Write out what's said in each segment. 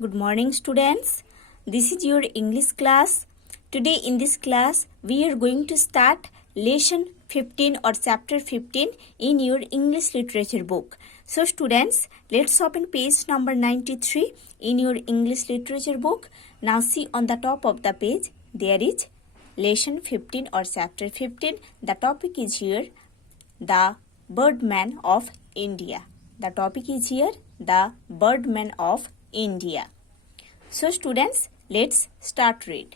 Good morning, students. This is your English class. Today in this class, we are going to start lesson 15 or chapter 15 in your English literature book. So students, let's open page number 93 in your English literature book. Now see on the top of the page, there is lesson 15 or chapter 15. The topic is here, the Birdman of India. The topic is here, the Birdman of India. So students, let's start read.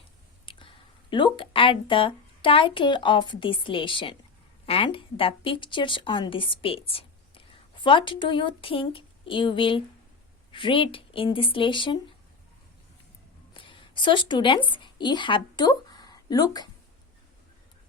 Look at the title of this lesson and the pictures on this page. What do you think you will read in this lesson? So students, you have to look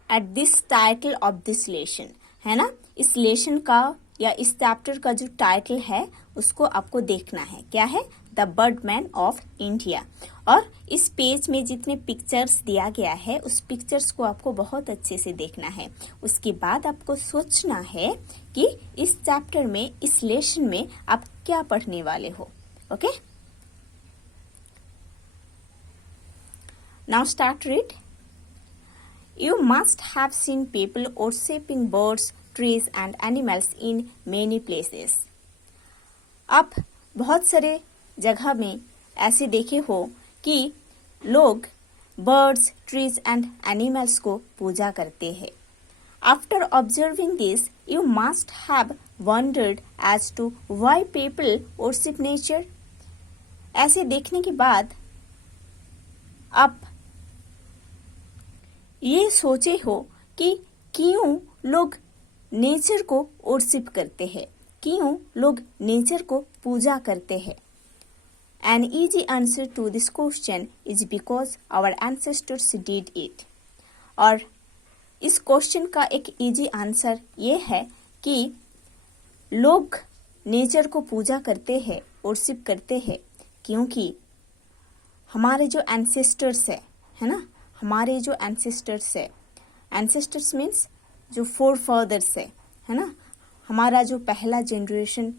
at this title of this lesson, है ना? इस lesson का या इस chapter का जो title है उसको आपको देखना है. क्या है? The Birdman of India. और इस पेज में जितने पिक्चर्स दिया गया है उस पिक्चर्स को आपको बहुत अच्छे से देखना है. उसके बाद आपको सोचना है कि इस चैप्टर में, इस लेसन में आप क्या पढ़ने वाले हो. Okay, now start read. You must have seen people worshipping birds, trees and animals in many places. आप बहुत सारे जगह में ऐसे देखे हो कि लोग birds, trees and animals को पूजा करते हैं. After observing this, you must have wondered as to why people worship nature. ऐसे देखने के बाद आप ये सोचे हो कि क्यों लोग नेचर को वर्शिप करते हैं, क्यों लोग नेचर को पूजा करते हैं. An easy answer to this question is because our ancestors did it. और इस क्वेश्चन का एक इजी आंसर ये है कि लोग नेचर को पूजा करते हैं, वर्शिप करते हैं, क्योंकि हमारे जो एंसेस्टर्स है ना, हमारे जो एंसेस्टर्स है, एंसेस्टर्स मीन्स जो फोर फादर्स है ना, हमारा जो पहला जनरेशन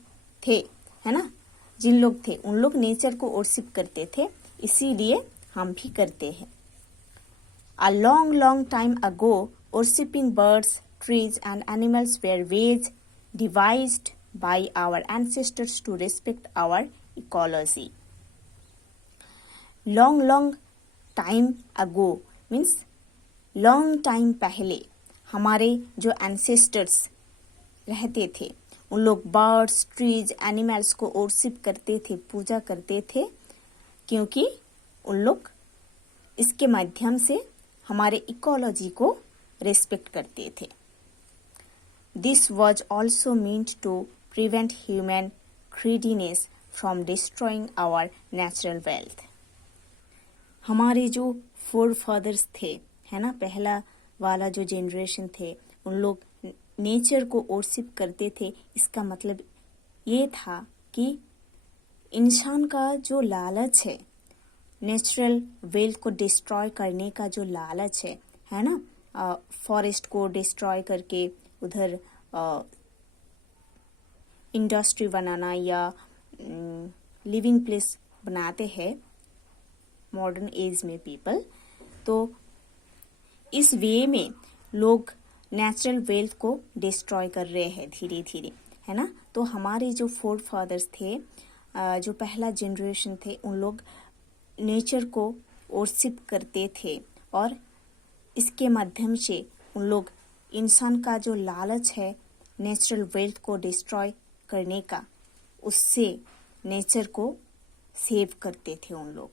थे, है ना, जिन लोग थे उन लोग नेचर को वर्शिप करते थे, इसीलिए हम भी करते हैं. A long, long time ago, worshipping birds, trees and animals were ways devised by our ancestors to respect our ecology. Long, long time ago means long time पहले हमारे जो एंसेस्टर्स रहते थे उन लोग बर्ड्स, ट्रीज, एनिमल्स को worship करते थे, पूजा करते थे, क्योंकि उन लोग इसके माध्यम से हमारे इकोलॉजी को रेस्पेक्ट करते थे. This was also meant to prevent human greediness from destroying our natural wealth. हमारे जो फोर फादर्स थे, है ना, पहला वाला जो जनरेशन थे, उन लोग नेचर को वर्शिप करते थे. इसका मतलब ये था कि इंसान का जो लालच है, नेचुरल वेल्थ को डिस्ट्रॉय करने का जो लालच है ना, फॉरेस्ट को डिस्ट्रॉय करके उधर इंडस्ट्री बनाना या लिविंग प्लेस बनाते हैं मॉडर्न एज में पीपल. तो इस वे में लोग नेचुरल वेल्थ को डिस्ट्रॉय कर रहे हैं धीरे धीरे, है ना. तो हमारे जो फोर फादर्स थे, जो पहला जनरेशन थे, उन लोग नेचर को वर्शिप करते थे और इसके माध्यम से उन लोग इंसान का जो लालच है नेचुरल वेल्थ को डिस्ट्रॉय करने का, उससे नेचर को सेव करते थे. उन लोग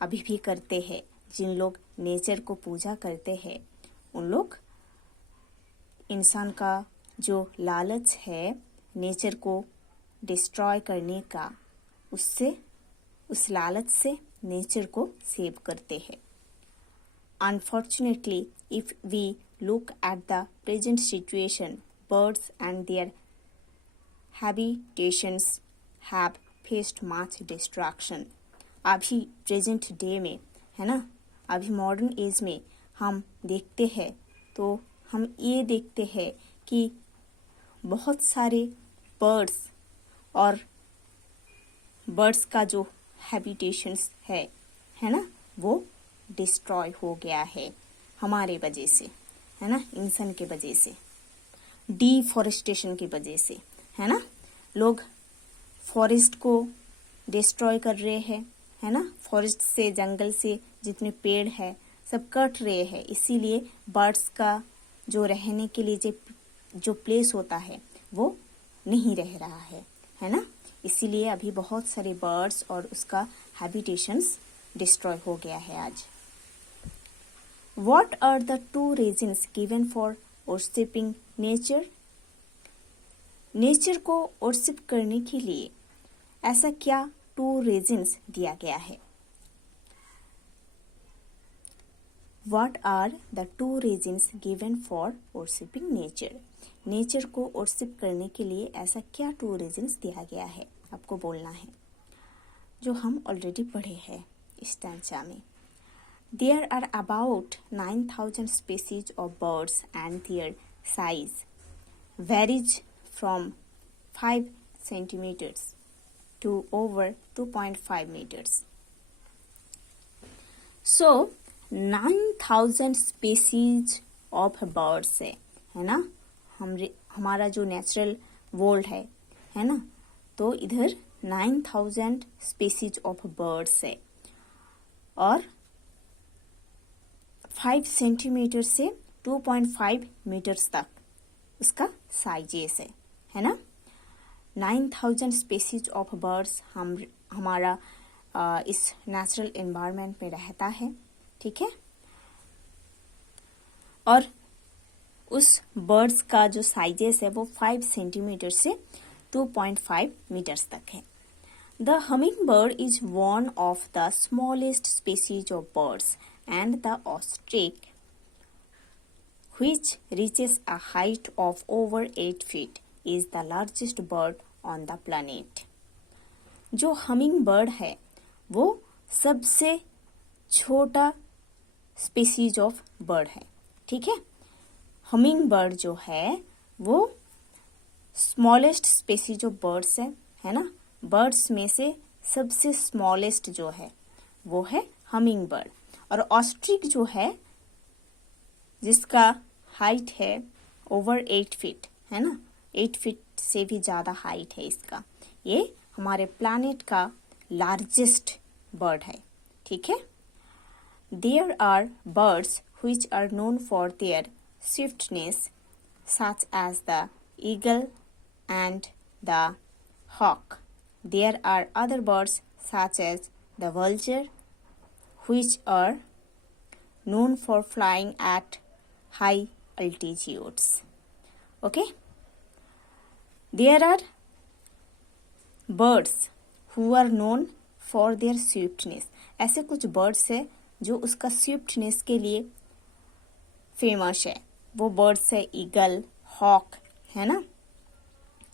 अभी भी करते हैं. जिन लोग नेचर को पूजा करते हैं उन लोग इंसान का जो लालच है नेचर को डिस्ट्रॉय करने का, उससे, उस लालच से नेचर को सेव करते हैं. Unfortunately, if we look at the present situation, birds and their habitations have faced much distraction. अभी प्रेजेंट डे में, है ना, अभी मॉडर्न एज में हम देखते हैं तो हम ये देखते हैं कि बहुत सारे बर्ड्स और बर्ड्स का जो हैबिटेशंस है ना, वो डिस्ट्रॉय हो गया है हमारे वजह से, है ना, इंसान के वजह से, डिफॉरेस्टेशन की वजह से, है ना। लोग फॉरेस्ट को डिस्ट्रॉय कर रहे हैं, है ना, फॉरेस्ट से, जंगल से जितने पेड़ है सब कट रहे हैं, इसीलिए बर्ड्स का जो रहने के लिए जो प्लेस होता है वो नहीं रह रहा है ना। इसीलिए अभी बहुत सारे बर्ड्स और उसका हैबिटेशंस डिस्ट्रॉय हो गया है आज। What are the two reasons given for worshiping nature? Nature को वर्शिप करने के लिए ऐसा क्या 2 reasons दिया गया है? What are the 2 reasons given for worshiping nature? Nature को वर्शिप करने के लिए ऐसा क्या 2 reasons दिया गया है, आपको बोलना है, जो हम ऑलरेडी पढ़े हैं इस स्टैंजा में। There are about 9,000 species of birds and their size varies from 5 centimeters to over 2.5 meters. So 9,000 species of birds है ना, हमारा जो नेचुरल वर्ल्ड है ना, तो इधर 9,000 species of birds है और 5 सेंटीमीटर से 2.5 मीटर्स तक उसका साइजेस है ना। 9,000 स्पीसीज ऑफ बर्ड्स हमारा इस नेचुरल एनवायरनमेंट में रहता है, ठीक है। और उस बर्ड्स का जो साइजेस है वो 5 सेंटीमीटर से 2.5 मीटर्स तक है। The hummingbird is one of the smallest species of birds, and the ostrich, which reaches a height of over 8 feet, is the largest bird on the planet. जो humming bird है वो सबसे छोटा species of bird है, ठीक है। Humming bird जो है वो स्मॉलेस्ट स्पीसीज ऑफ बर्ड्स है ना। बर्ड्स में से सबसे स्मॉलेस्ट जो है वो है हमिंग बर्ड। और ऑस्ट्रिच जो है जिसका हाइट है ओवर 8 फीट, है ना, 8 फीट से भी ज्यादा हाइट है इसका, ये हमारे प्लैनेट का लार्जेस्ट बर्ड है, ठीक है। There are birds which are known for their swiftness, such as the eagle and the hawk. There are other birds such as the vulture, which are known for flying at high altitudes. Okay? There are birds who are known for their swiftness. ऐसे कुछ birds है जो उसका swiftness के लिए famous है। वो birds है ईगल, हॉक, है ना।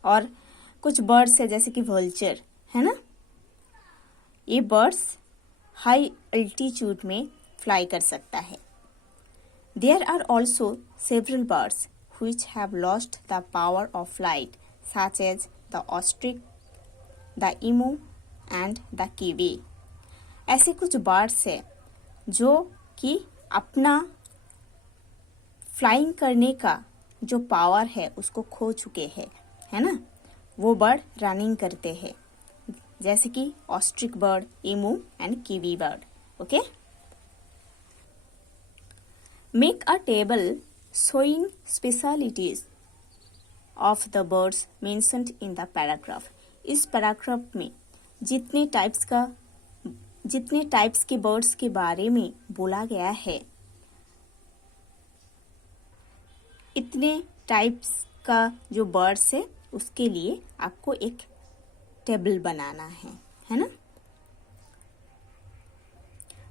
और कुछ बर्ड्स है जैसे कि वल्चर, है ना। ये बर्ड्स हाई अल्टीट्यूड में फ्लाई कर सकता है। There are also several birds which have lost the power of flight, such as the ostrich, the emu and the kiwi. ऐसे कुछ बर्ड्स है जो कि अपना फ्लाइंग करने का जो पावर है उसको खो चुके हैं, है ना। वो बर्ड रनिंग करते हैं जैसे कि ostrich bird, emu and kiwi bird. Okay, make a table showing specialities of the birds mentioned in the paragraph. इस पैराग्राफ में जितने टाइप्स के बर्ड्स के बारे में बोला गया है, इतने टाइप्स का जो बर्ड्स है उसके लिए आपको एक टेबल बनाना है ना।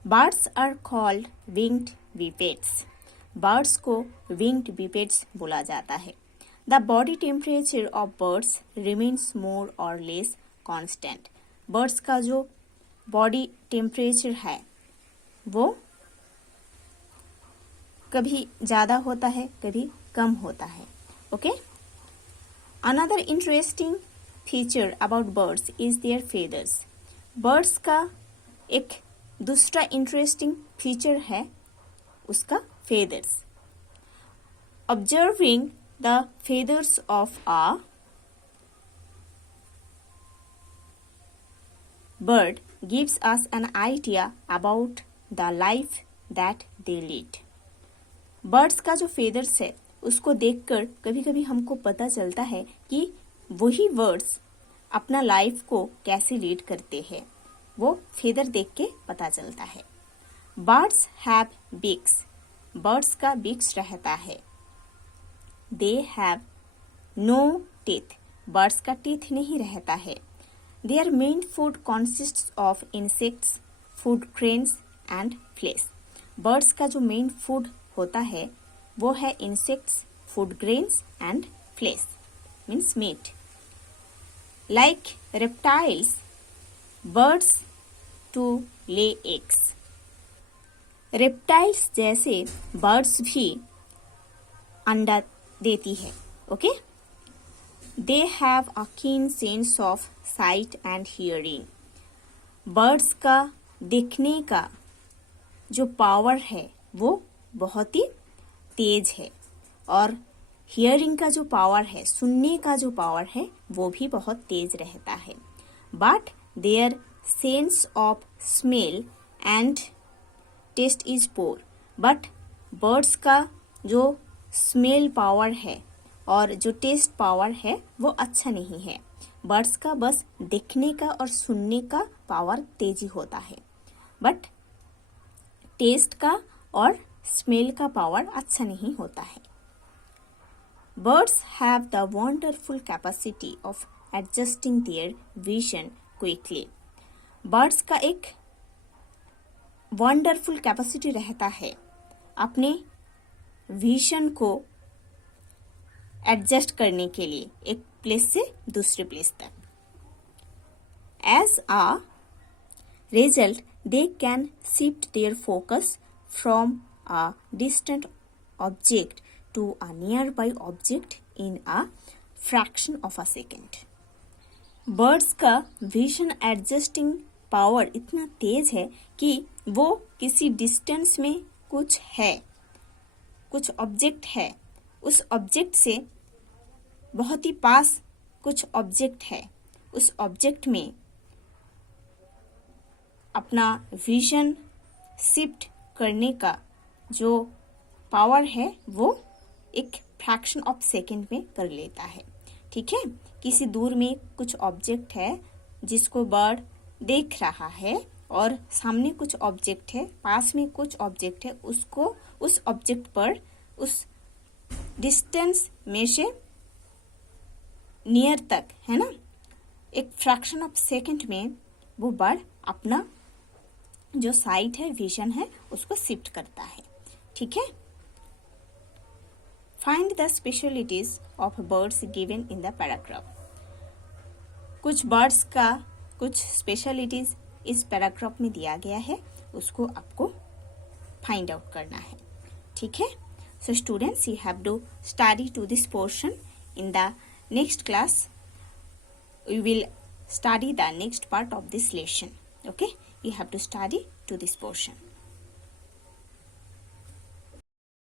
Birds are called winged bipeds. Birds को विंग्ड बिपेट्स बोला जाता है। The body temperature of birds remains more और लेस कांस्टेंट। बर्ड्स का जो बॉडी टेम्परेचर है वो कभी ज्यादा होता है, कभी कम होता है। Okay, another interesting feature about birds is their feathers. Birds का एक दूसरा इंटरेस्टिंग फीचर है उसका feathers. Observing the feathers of a bird gives us an idea about the life that they lead. Birds का जो फेदर्स है उसको देखकर कभी कभी हमको पता चलता है कि वही बर्ड्स अपना लाइफ को कैसे लीड करते हैं, वो फेदर देख के पता चलता है। बर्ड्स हैव बीक्स, बर्ड्स का बीक्स रहता है। They have no teeth, birds का टीथ नहीं रहता है। Their main food consists of insects, food grains and flesh. Birds का जो main food होता है वो है insects, food grains and flesh, means meat. Like reptiles, birds to lay eggs. Reptiles जैसे birds भी अंडा देती है, okay? They have a keen sense of sight and hearing. Birds का दिखने का जो पावर है वो बहुत ही तेज है और हियरिंग का जो पावर है, सुनने का जो पावर है वो भी बहुत तेज रहता है। But their sense of smell and taste is poor, but birds का जो स्मेल पावर है और जो टेस्ट पावर है वो अच्छा नहीं है। बर्ड्स का बस दिखने का और सुनने का पावर तेजी होता है, बट टेस्ट का और स्मेल का पावर अच्छा नहीं होता है। Birds have the wonderful capacity of adjusting their vision quickly. Birds का एक वंडरफुल कैपेसिटी रहता है अपने विजन को एडजस्ट करने के लिए एक प्लेस से दूसरे प्लेस तक। As a result they can shift their focus from a distant object to a nearby object in a fraction of a second. Birds का विजन एडजस्टिंग पावर इतना तेज है कि वो किसी डिस्टेंस में कुछ है, कुछ ऑब्जेक्ट है, उस ऑब्जेक्ट से बहुत ही पास कुछ ऑब्जेक्ट है, उस ऑब्जेक्ट में अपना विजन शिफ्ट करने का जो पावर है वो एक फ्रैक्शन ऑफ सेकेंड में कर लेता है। ठीक है, किसी दूर में कुछ ऑब्जेक्ट है जिसको बर्ड देख रहा है और सामने कुछ ऑब्जेक्ट है, पास में कुछ ऑब्जेक्ट है, उसको उस ऑब्जेक्ट पर उस डिस्टेंस में से नियर तक, है ना, एक फ्रैक्शन ऑफ सेकेंड में वो बर्ड अपना जो साइट है, विजन है, उसको शिफ्ट करता है। ठीक है, find the specialities of birds given in the paragraph. कुछ बर्ड्स का कुछ स्पेशलिटीज इस पैराग्राफ में दिया गया है, उसको आपको फाइंड आउट करना है। ठीक है, so students, you have to study to this portion. In the next class we will study the next part of this lesson. Okay, you have to study to this portion.